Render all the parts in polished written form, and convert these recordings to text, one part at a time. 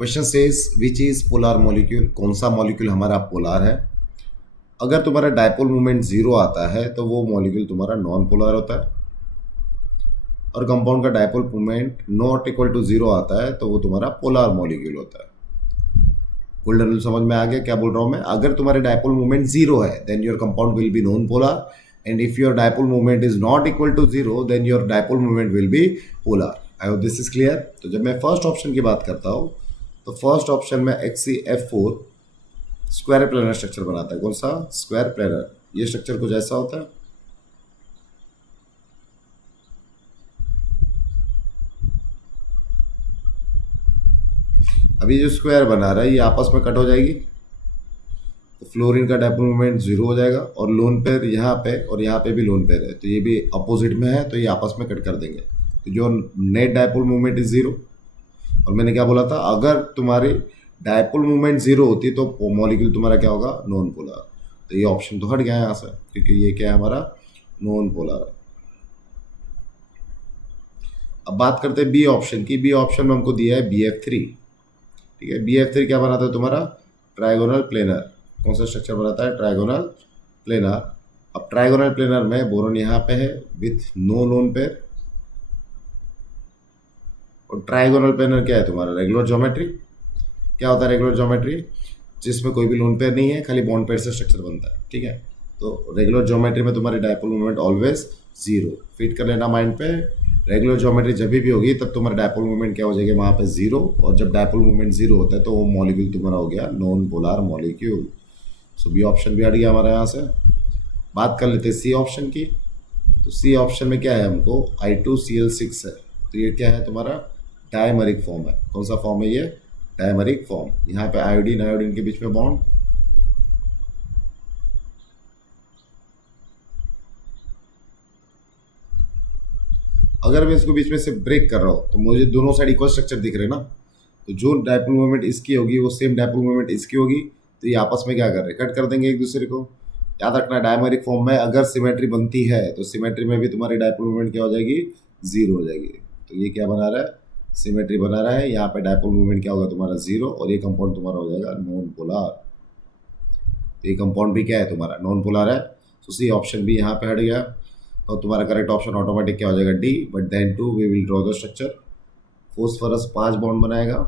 Question says which is polar molecule, कौन सा molecule हमारा पोलर है। अगर तुम्हारा डायपोल मोमेंट जीरो आता है तो वो मॉलिक्यूल तुम्हारा नॉन पोलर होता है, और कंपाउंड का dipole moment not equal to zero आता है तो वो तुम्हारा पोलर मॉलिक्यूल होता है। गोल्डन रूल समझ में आ गया क्या बोल रहा हूं मैं? अगर तुम्हारे डायपोल मोमेंट जीरो है then your compound will be non polar, and if your dipole moment is not equal to zero then your dipole moment will be polar. I hope this is clear. तो जब मैं first option की बात करता हूँ तो first option में HCF4 square planar structure बनाता है। कौन सा? Square planar. ये स्ट्रक्चर कुछ ऐसा होता है। अभी जो स्क्वायर बना रहा है ये आपस में कट हो जाएगी, तो फ्लोरीन का डायपोल मोमेंट जीरो हो जाएगा, और लोन पेयर यहाँ पे और यहाँ पे भी लोन पेयर है तो ये भी अपोजिट में है तो ये आपस में कट कर देंगे, तो जो net dipole moment is zero. और मैंने क्या बोला था? अगर तुम्हारी डायपोल मोमेंट जीरो होती तो मॉलिक्यूल तुम्हारा क्या होगा? Non polar. तो ये ऑप्शन तो हट गया यहाँ से क्योंकि ये क्या है? हमारा नॉन पोलर है। अब बात करते हैं बी ऑप्शन की। बी ऑप्शन में हमको दिया है BF3। ठीक है, BF3 क्या बनाता है तुम्हारा? Trigonal planar. कौन सा स्ट्रक्चर बनाता है? Trigonal planar. अब ट्राइगोनल प्लेनर में बोरोन यहाँ पे है विथ नो लोन पेयर, और ट्राइगोनल प्लेनर क्या है तुम्हारा? Regular geometry. क्या होता है रेगुलर ज्योमेट्री? जिसमें कोई भी लोन पेयर नहीं है, खाली बॉन्ड पेयर से स्ट्रक्चर बनता है। ठीक है, तो रेगुलर ज्योमेट्री में तुम्हारी dipole moment always zero. Fit कर लेना माइंड पे। रेगुलर ज्योमेट्री जब भी होगी तब तुम्हारा डायपोल मोमेंट क्या हो जाएगा? वहाँ पे जीरो, और जब डायपोल मोमेंट जीरो होता है तो वो मॉलिक्यूल तुम्हारा हो गया नॉन पोलर मॉलिक्यूल। सो बी ऑप्शन भी हट गया हमारे यहाँ से। बात कर लेते हैं सी ऑप्शन की। तो सी ऑप्शन में क्या है? हमको I2Cl6 है, तो ये क्या है तुम्हारा? डायमरिक फॉर्म है। कौन सा फॉर्म है ये? डायमरिक फॉर्म। यहाँ पे आयोडीन आयोडीन के बीच में बॉन्ड, अगर मैं इसको बीच में से ब्रेक कर रहा हूँ तो मुझे दोनों साइड इक्वल स्ट्रक्चर दिख रहे हैं ना, तो जो डायपोल मोमेंट इसकी होगी वो सेम डायपोल मोमेंट इसकी होगी, तो ये आपस में क्या कर रहे हैं? कट कर देंगे एक दूसरे को। याद रखना डायमरिक फॉर्म में अगर सिमेट्री बनती है तो सिमेट्री में भी तुम्हारी डायपोल मोमेंट क्या हो जाएगी? जीरो हो जाएगी। तो ये क्या बना रहा है? सिमेट्री बना रहा है। यहाँ पे डायपोल मोमेंट क्या होगा तुम्हारा? जीरो, और ये कंपाउंड तुम्हारा हो जाएगा नॉन पोलर। तो ये कंपाउंड भी क्या है तुम्हारा? नॉन पोलर है। तो सी ऑप्शन भी यहाँ पे हट गया, तो तुम्हारा करेक्ट ऑप्शन ऑटोमेटिक क्या हो जाएगा? D. But then too we will draw the structure. Phosphorus 5 bond बनाएगा,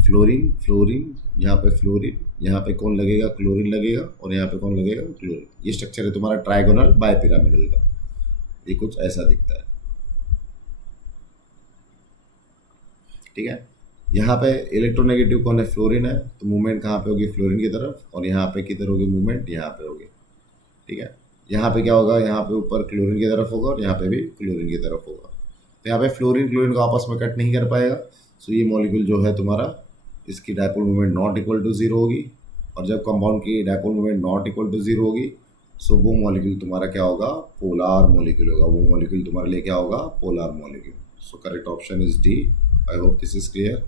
फ्लोरीन फ्लोरीन, यहाँ पे फ्लोरीन, यहाँ पे कौन लगेगा? क्लोरीन लगेगा, और यहाँ पे कौन लगेगा? क्लोरीन। ये स्ट्रक्चर है तुम्हारा ट्राइगोनल बायपिरामिडल का। ये कुछ ऐसा दिखता है। ठीक है, यहाँ पे इलेक्ट्रोनेगेटिव कौन है? फ्लोरीन है, तो मूवमेंट कहाँ पे होगी? फ्लोरीन की तरफ, और यहाँ पे किधर होगी मूवमेंट? यहाँ पे होगी। ठीक है, यहाँ पे क्या होगा? यहाँ पे ऊपर क्लोरीन की तरफ होगा, और यहाँ पे भी क्लोरीन की तरफ होगा। तो यहाँ पे फ्लोरीन क्लोरीन को आपस में कट नहीं कर पाएगा, सो ये मॉलिक्यूल जो है तुम्हारा, इसकी dipole moment not equal to zero होगी, और जब कंपाउंड की dipole moment not equal to zero होगी सो वो मॉलिक्यूल तुम्हारा क्या होगा? पोलर मॉलिक्यूल होगा। वो मॉलिक्यूल तुम्हारे लिए क्या होगा? Polar molecule. So correct option is D. I hope this is clear.